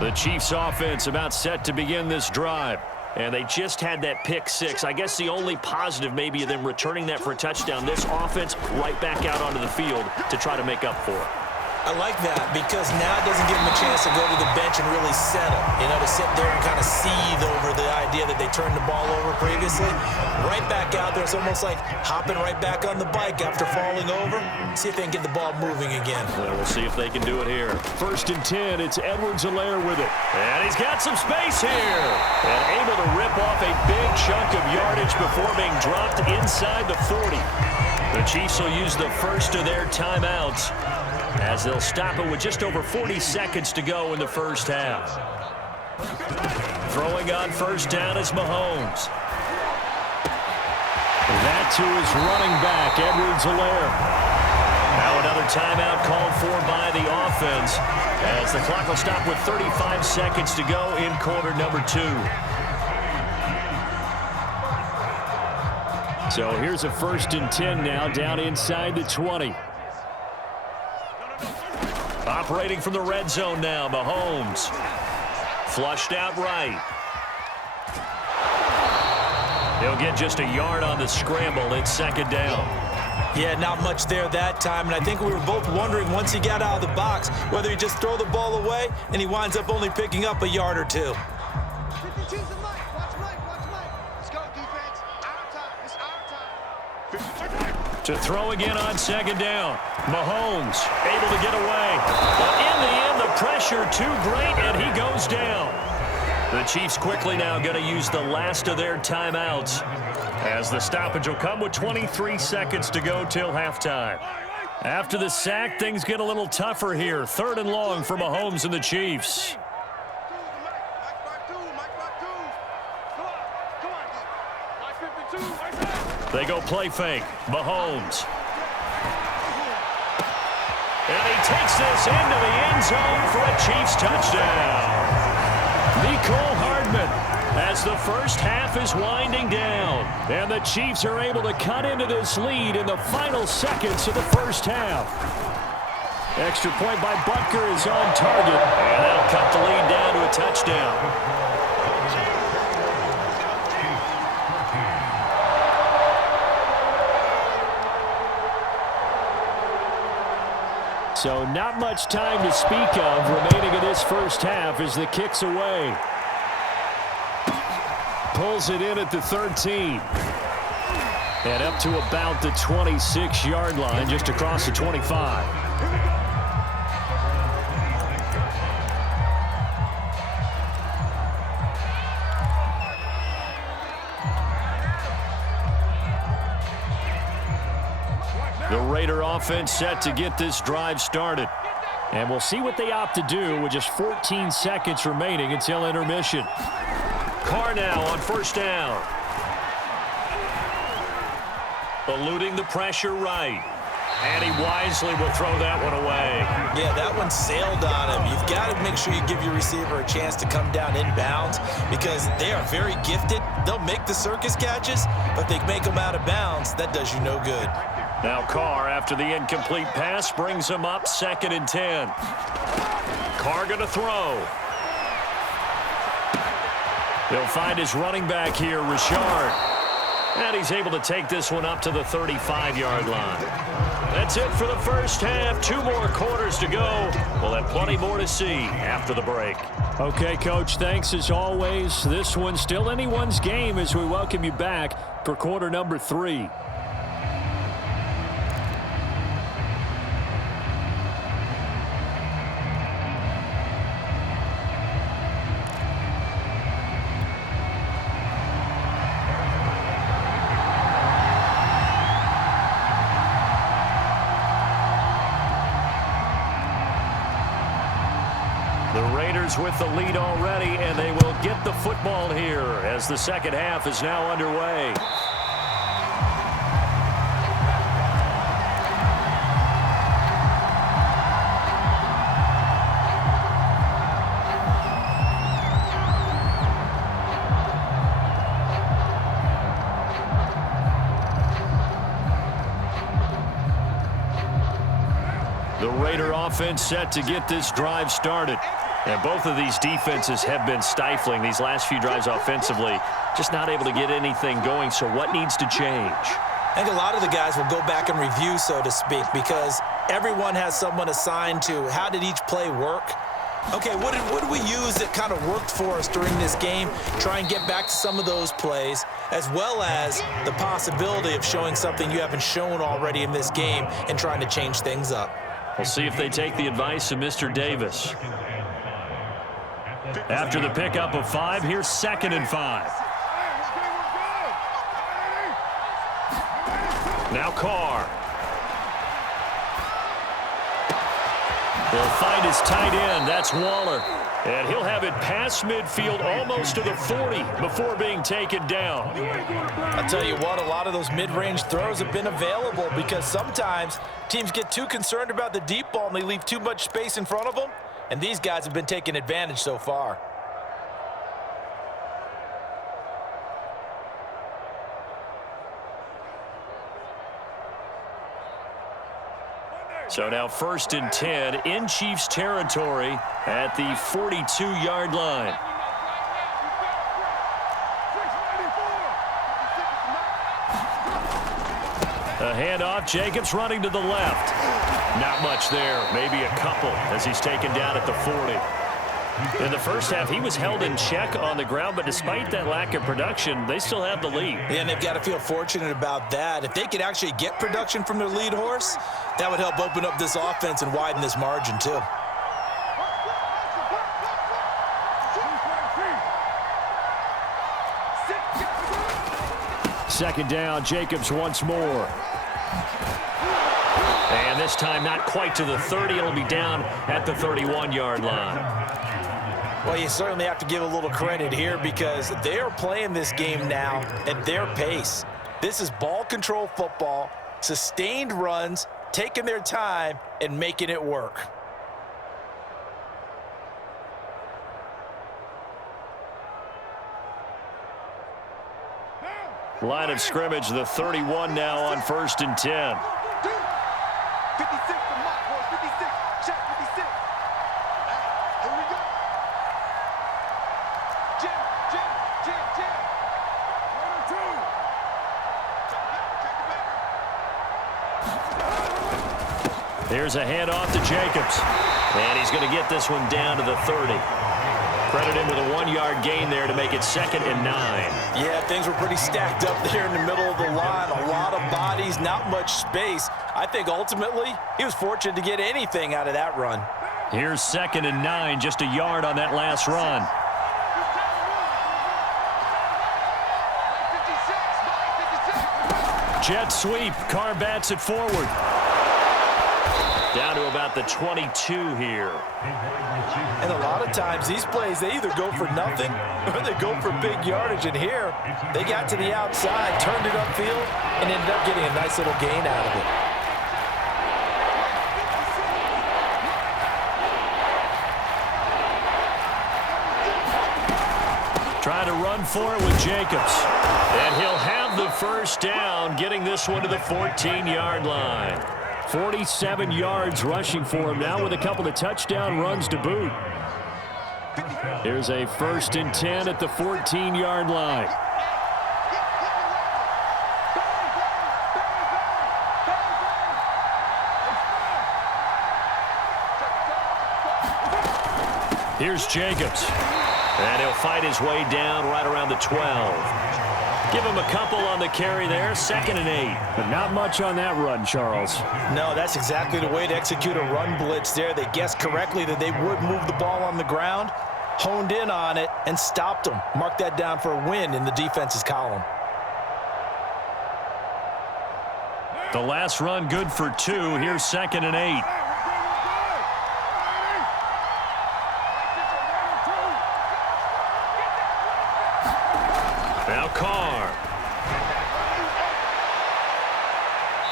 The Chiefs offense about set to begin this drive. And they just had that pick six. I guess the only positive maybe of them returning that for a touchdown. This offense right back out onto the field to try to make up for it. I like that because now it doesn't give them a chance to go to the bench and really settle, to sit there and kind of seethe over the idea that they turned the ball over previously. Right back out there, it's almost like hopping right back on the bike after falling over. See if they can get the ball moving again. Well, we'll see if they can do it here. 1st and 10, it's Edwards-Helaire with it. And he's got some space here. And able to rip off a big chunk of yardage before being dropped inside the 40. The Chiefs will use the first of their timeouts, as they'll stop it with just over 40 seconds to go in the first half. Throwing on first down is Mahomes. That to his running back, Edwards-Helaire. Now another timeout called for by the offense, as the clock will stop with 35 seconds to go in quarter number 2. So here's a 1st and 10 now, down inside the 20. Operating from the red zone now, Mahomes. Flushed out right. He'll get just a yard on the scramble. It's 2nd down. Yeah, not much there that time, and I think we were both wondering once he got out of the box whether he just throw the ball away and he winds up only picking up a yard or two. To throw again on 2nd down. Mahomes able to get away. But in the end, the pressure too great, and he goes down. The Chiefs quickly now going to use the last of their timeouts, as the stoppage will come with 23 seconds to go till halftime. After the sack, things get a little tougher here. 3rd and long for Mahomes and the Chiefs. They go play fake. Mahomes. And he takes this into the end zone for a Chiefs touchdown. Mecole Hardman, as the first half is winding down. And the Chiefs are able to cut into this lead in the final seconds of the first half. Extra point by Butker is on target. And that'll cut the lead down to a touchdown. So not much time to speak of remaining in this first half as the kick's away. Pulls it in at the 13. And up to about the 26-yard line, just across the 25. The Raider offense set to get this drive started. And we'll see what they opt to do with just 14 seconds remaining until intermission. Carr now on 1st down. Eluding the pressure right. And he wisely will throw that one away. Yeah, that one sailed on him. You've got to make sure you give your receiver a chance to come down inbounds because they are very gifted. They'll make the circus catches, but they make them out of bounds. That does you no good. Now Carr, after the incomplete pass, brings him up 2nd and 10. Carr going to throw. He'll find his running back here, Richard. And he's able to take this one up to the 35-yard line. That's it for the first half. 2 more quarters to go. We'll have plenty more to see after the break. Okay, Coach, thanks as always. This one's still anyone's game as we welcome you back for quarter number 3. The Raiders with the lead already, and they will get the football here as the second half is now underway. The Raider offense set to get this drive started. And both of these defenses have been stifling these last few drives offensively. Just not able to get anything going. So what needs to change? I think a lot of the guys will go back and review, so to speak, because everyone has someone assigned to how did each play work. Okay, what did we use that kind of worked for us during this game? Try and get back to some of those plays, as well as the possibility of showing something you haven't shown already in this game and trying to change things up. We'll see if they take the advice of Mr. Davis. After the pickup of 5, here's 2nd and 5. Now Carr. He'll find his tight end. That's Waller. And he'll have it past midfield almost to the 40 before being taken down. I'll tell you what, a lot of those mid-range throws have been available because sometimes teams get too concerned about the deep ball and they leave too much space in front of them. And these guys have been taking advantage so far. So now 1st and 10 in Chiefs territory at the 42-yard line. A handoff, Jacobs running to the left. Not much there, maybe a couple as he's taken down at the 40. In the first half, he was held in check on the ground, but despite that lack of production, they still have the lead. Yeah, and they've got to feel fortunate about that. If they could actually get production from their lead horse, that would help open up this offense and widen this margin too. Second down, Jacobs once more. And this time not quite to the 30. It'll be down at the 31-yard line. Well, you certainly have to give a little credit here because they are playing this game now at their pace. This is ball control football, sustained runs, taking their time, and making it work. Line of scrimmage, the 31 now on 1st and 10. Here's a handoff to Jacobs. And he's going to get this one down to the 30. Credit him with a 1-yard gain there to make it 2nd and 9. Yeah, things were pretty stacked up there in the middle of the line. A lot of bodies, not much space. I think ultimately he was fortunate to get anything out of that run. Here's 2nd and 9, just a yard on that last run. Jet sweep, Carr bats it forward. Down to about the 22 here. And a lot of times these plays, they either go for nothing or they go for big yardage. And here, they got to the outside, turned it upfield, and ended up getting a nice little gain out of it. Trying to run for it with Jacobs. And he'll have the first down, getting this one to the 14-yard line. 47 yards rushing for him now with a couple of touchdown runs to boot. Here's a 1st and 10 at the 14-yard line. Here's Jacobs. And he'll fight his way down right around the 12. Give him a couple on the carry there, 2nd and 8. But not much on that run, Charles. No, that's exactly the way to execute a run blitz there. They guessed correctly that they would move the ball on the ground, honed in on it, and stopped them. Mark that down for a win in the defense's column. The last run good for 2. Here's 2nd and 8. Now Carr.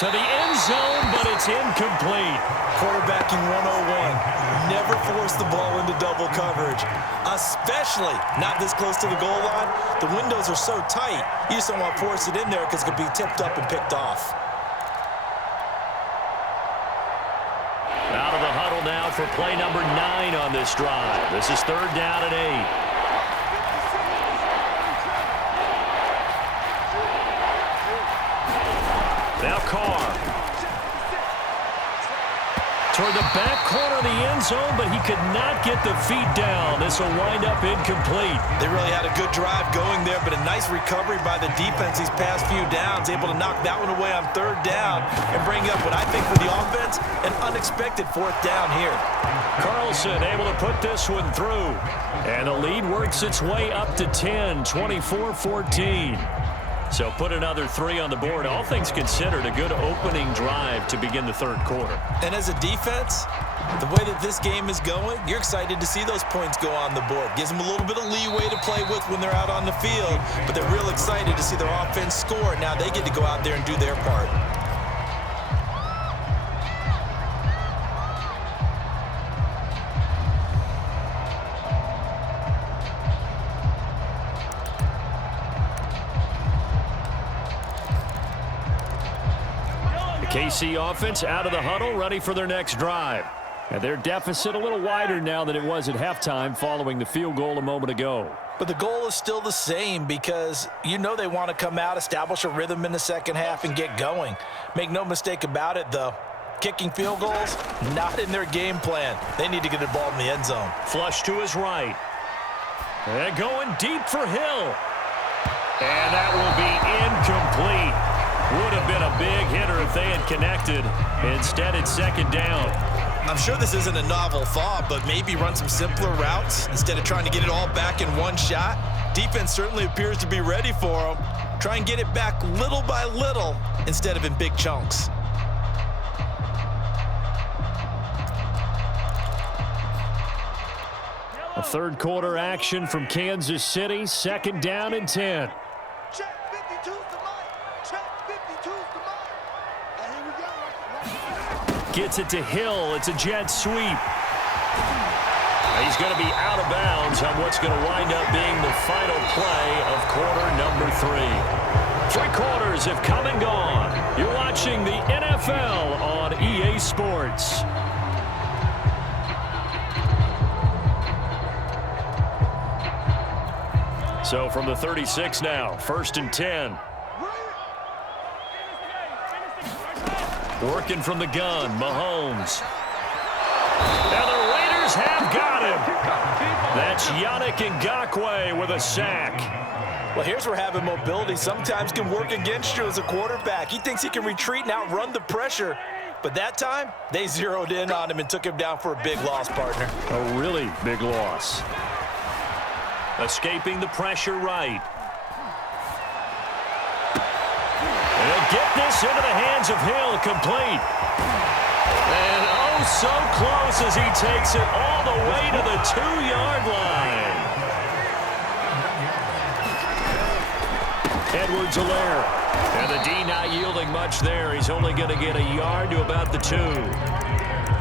To the end zone, but it's incomplete. Quarterbacking 101. Never force the ball into double coverage, especially not this close to the goal line. The windows are so tight, you just don't want to force it in there because it could be tipped up and picked off. Out of the huddle now for play number 9 on this drive. This is 3rd down and 8. Now Carr. Toward the back corner of the end zone, but he could not get the feet down. This will wind up incomplete. They really had a good drive going there, but a nice recovery by the defense these past few downs, able to knock that one away on 3rd down and bring up what I think for the offense, an unexpected 4th down here. Carlson able to put this one through. And the lead works its way up to 10, 24-14. So put another 3 on the board. All things considered, a good opening drive to begin the 3rd quarter. And as a defense, the way that this game is going, you're excited to see those points go on the board. Gives them a little bit of leeway to play with when they're out on the field, but they're real excited to see their offense score. Now they get to go out there and do their part. KC offense out of the huddle, ready for their next drive. And their deficit a little wider now than it was at halftime following the field goal a moment ago. But the goal is still the same because you know they want to come out, establish a rhythm in the second half, and get going. Make no mistake about it, though. Kicking field goals, not in their game plan. They need to get the ball in the end zone. Flush to his right. And going deep for Hill. And that will be incomplete. Would have been a big hitter if they had connected. Instead, it's 2nd down. I'm sure this isn't a novel thought, but maybe run some simpler routes instead of trying to get it all back in one shot. Defense certainly appears to be ready for them. Try and get it back little by little instead of in big chunks. A 3rd quarter action from Kansas City. 2nd down and 10. Gets it to Hill. It's a jet sweep. He's going to be out of bounds on what's going to wind up being the final play of quarter number 3. 3 quarters have come and gone. You're watching the NFL on EA Sports. So from the 36 now, 1st and 10. Working from the gun, Mahomes. And the Raiders have got him. That's Yannick Ngakoue with a sack. Well, here's where having mobility sometimes can work against you as a quarterback. He thinks he can retreat and outrun the pressure. But that time, they zeroed in on him and took him down for a big loss, partner. A really big loss. Escaping the pressure right. They'll get this into the hands of Hill, complete. And oh, so close as he takes it all the way to the 2-yard line. Edwards-Helaire. And the D not yielding much there. He's only going to get a yard to about the 2.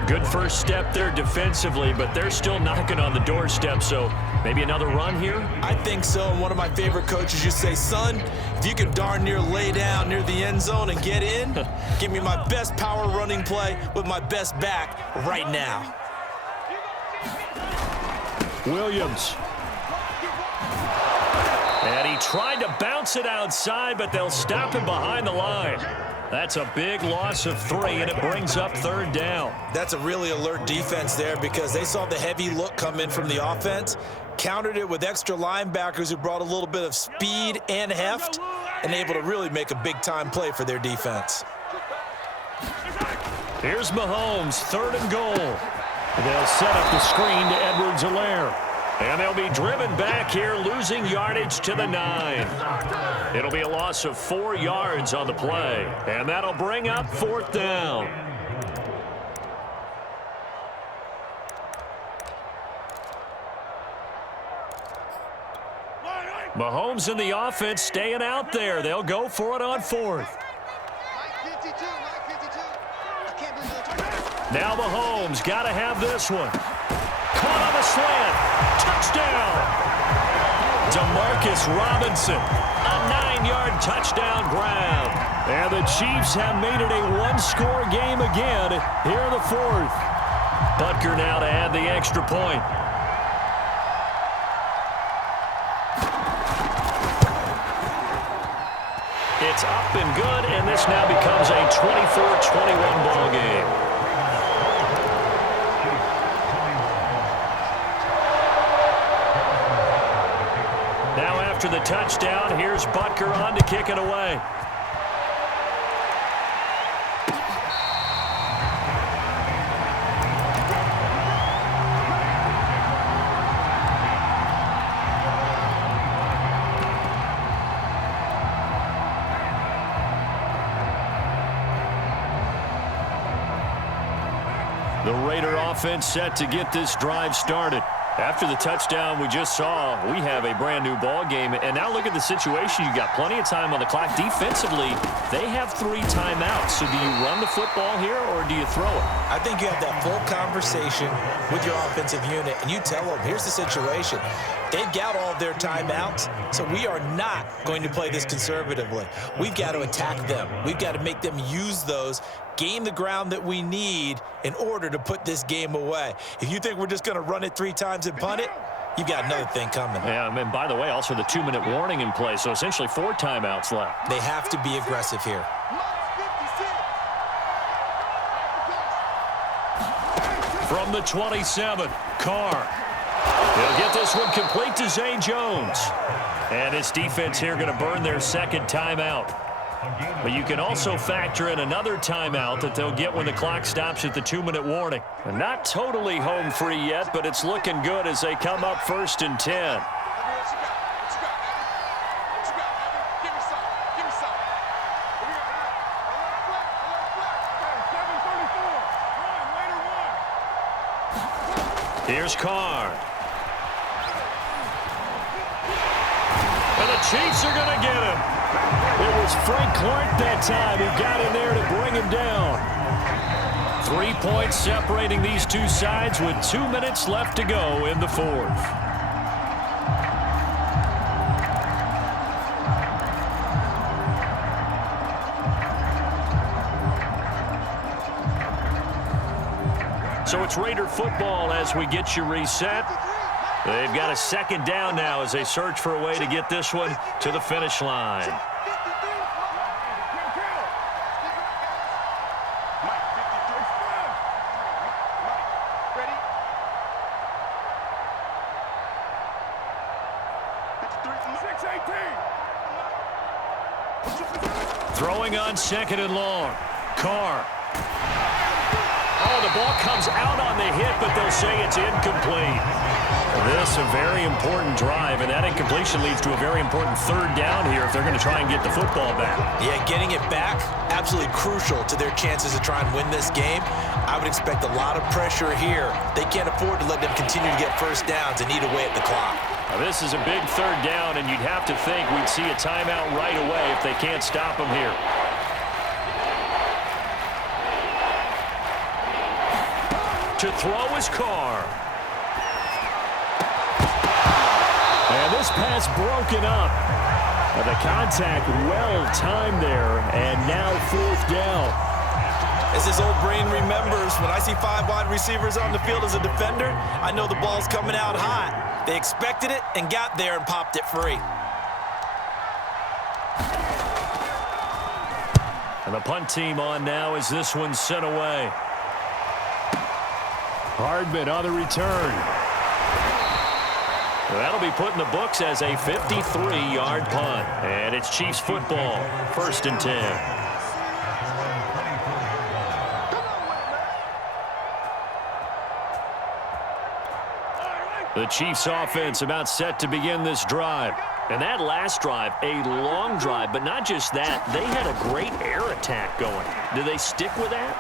Good first step there defensively, but they're still knocking on the doorstep, so maybe another run here? I think so, and one of my favorite coaches used to say, son, if you can darn near lay down near the end zone and get in, give me my best power running play with my best back right now. Williams. And he tried to bounce it outside, but they'll stop him behind the line. That's a big loss of 3, and it brings up 3rd down. That's a really alert defense there because they saw the heavy look come in from the offense, countered it with extra linebackers who brought a little bit of speed and heft, and able to really make a big-time play for their defense. Here's Mahomes, 3rd and goal. They'll set up the screen to Edwards-Helaire. And they'll be driven back here, losing yardage to the 9. It'll be a loss of 4 yards on the play, and that'll bring up 4th down. Mahomes and the offense staying out there. They'll go for it on 4th. Now Mahomes got to have this one. Caught on the slant. Touchdown. Demarcus Robinson. A 9-yard touchdown grab. And the Chiefs have made it a 1-score game again here in the 4th. Butker now to add the extra point. It's up and good, and this now becomes a 24-21 ball game. Now after the touchdown, here's Butker on to kick it away. The Raider offense set to get this drive started. After the touchdown we just saw, we have a brand new ball game. And now look at the situation. You got plenty of time on the clock. Defensively, they have 3 timeouts. So do you run the football here or do you throw it? I think you have that full conversation with your offensive unit, and you tell them, here's the situation. They've got all of their timeouts, so we are not going to play this conservatively. We've got to attack them. We've got to make them use those, gain the ground that we need in order to put this game away. If you think we're just going to run it 3 times and punt it, you've got another thing coming. Yeah, and by the way, also the 2-minute warning in play, so essentially 4 timeouts left. They have to be aggressive here. From the 27, Carr. He'll get this one complete to Zay Jones. And his defense here going to burn their second timeout. But you can also factor in another timeout that they'll get when the clock stops at the 2-minute warning. And not totally home free yet, but it's looking good as they come up 1st and 10. Here's Carr. And the Chiefs are going to get him. It was Frank Clark that time who got in there to bring him down. 3 points separating these two sides with 2 minutes left to go in the 4th. So it's Raider football as we get you reset. They've got a 2nd down now as they search for a way to get this one to the finish line. Throwing on 2nd and long. Carr. Oh, the ball comes out on the hit, but they'll say it's incomplete. This is a very important drive, and that incompletion leads to a very important 3rd down here if they're going to try and get the football back. Yeah, getting it back, absolutely crucial to their chances to try and win this game. I would expect a lot of pressure here. They can't afford to let them continue to get 1st downs and eat away at the clock. Now, this is a big 3rd down, and you'd have to think we'd see a timeout right away if they can't stop them here. To throw is Carr. And this pass broken up. The contact well-timed there, and now 4th down. As his old brain remembers, when I see 5 wide receivers on the field as a defender, I know the ball's coming out hot. They expected it and got there and popped it free. And the punt team on now as this one's sent away. Hardman on the return. That'll be put in the books as a 53-yard punt. And it's Chiefs football, 1st and 10. The Chiefs offense about set to begin this drive. And that last drive, a long drive, but not just that, they had a great air attack going. Do they stick with that?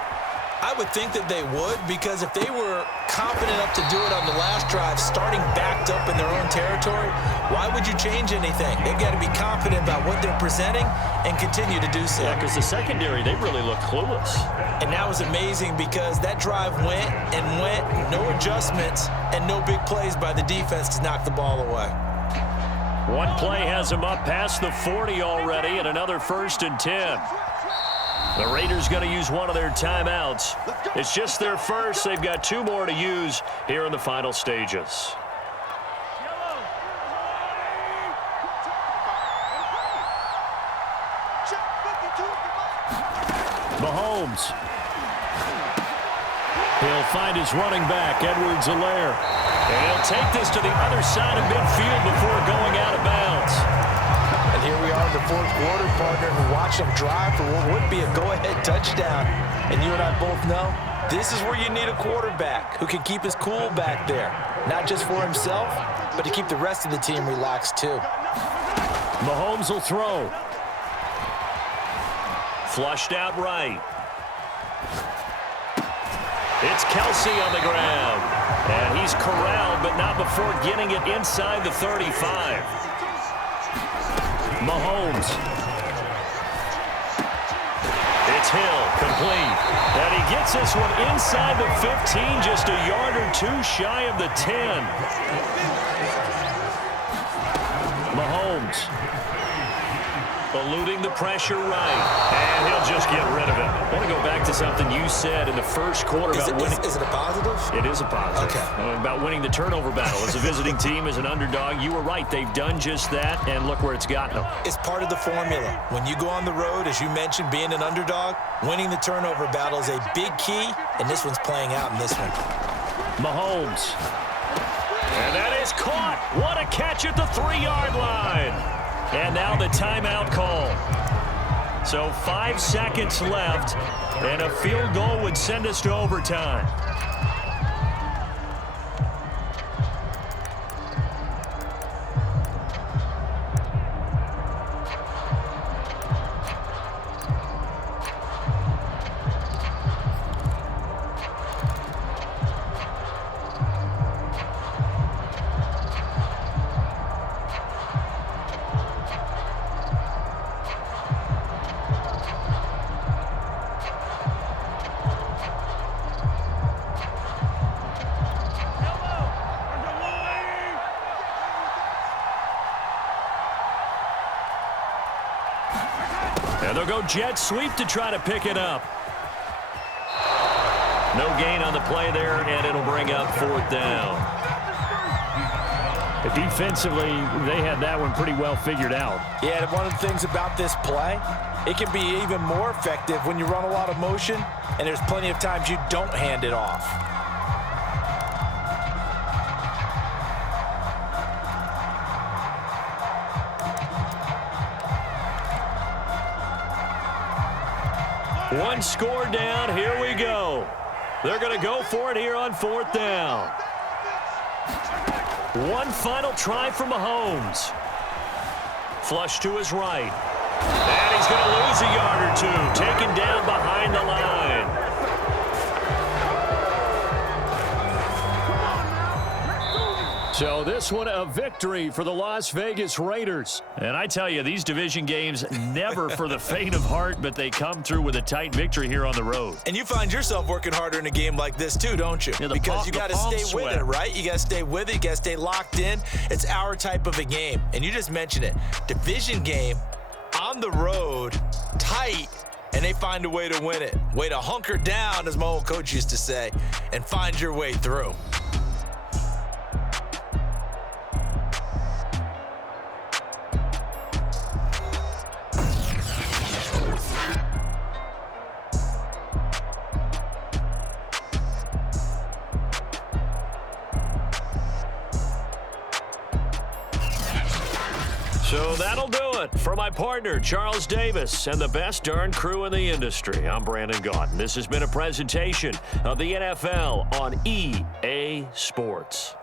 I would think that they would, because if they were confident enough to do it on the last drive, starting backed up in their own territory, why would you change anything? They've got to be confident about what they're presenting and continue to do so. Yeah, because the secondary, they really look clueless. And that was amazing because that drive went and went, no adjustments, and no big plays by the defense to knock the ball away. One play has them up past the 40 already, and another 1st and 10. The Raiders going to use one of their timeouts. It's just their first. They've got 2 more to use here in the final stages. Mahomes. He'll find his running back, Edwards-Helaire. And he'll take this to the other side of midfield before going out of bounds. And here we are in the 4th quarter, partner, and watch them drive for what would be a go-ahead touchdown. And you and I both know this is where you need a quarterback who can keep his cool back there. Not just for himself, but to keep the rest of the team relaxed too. Mahomes will throw. Flushed out right. It's Kelsey on the ground. And he's corralled, but not before getting it inside the 35. Mahomes. It's Hill, complete. And he gets this one inside the 15, just a yard or 2 shy of the 10. Mahomes. Eluding the pressure right. And he'll just get rid of it. I want to go back to something you said in the first quarter about winning. Is it a positive? It is a positive. Okay. About winning the turnover battle. As a visiting team, as an underdog, you were right. They've done just that, and look where it's gotten them. It's part of the formula. When you go on the road, as you mentioned, being an underdog, winning the turnover battle is a big key, and this one's playing out in this one. Mahomes. And that is caught. What a catch at the 3-yard line. And now the timeout call. So 5 seconds left, and a field goal would send us to overtime. And they'll go jet sweep to try to pick it up. No gain on the play there, and it'll bring up 4th down. Defensively, they had that one pretty well figured out. Yeah, and one of the things about this play, it can be even more effective when you run a lot of motion, and there's plenty of times you don't hand it off. One score down. Here we go. They're going to go for it here on 4th down. One final try for Mahomes. Flush to his right. And he's going to lose a yard or 2. Taken down behind the line. So this one a victory for the Las Vegas Raiders. And I tell you, these division games never for the faint of heart, but they come through with a tight victory here on the road. And you find yourself working harder in a game like this too, don't you? Yeah, because you got to stay with it, right? You got to stay with it. You got to stay locked in. It's our type of a game. And you just mentioned it. Division game, on the road, tight, and they find a way to win it. Way to hunker down, as my old coach used to say, and find your way through. So that'll do it for my partner, Charles Davis, and the best darn crew in the industry. I'm Brandon Gaudin. This has been a presentation of the NFL on EA Sports.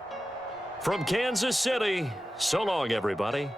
From Kansas City, so long, everybody.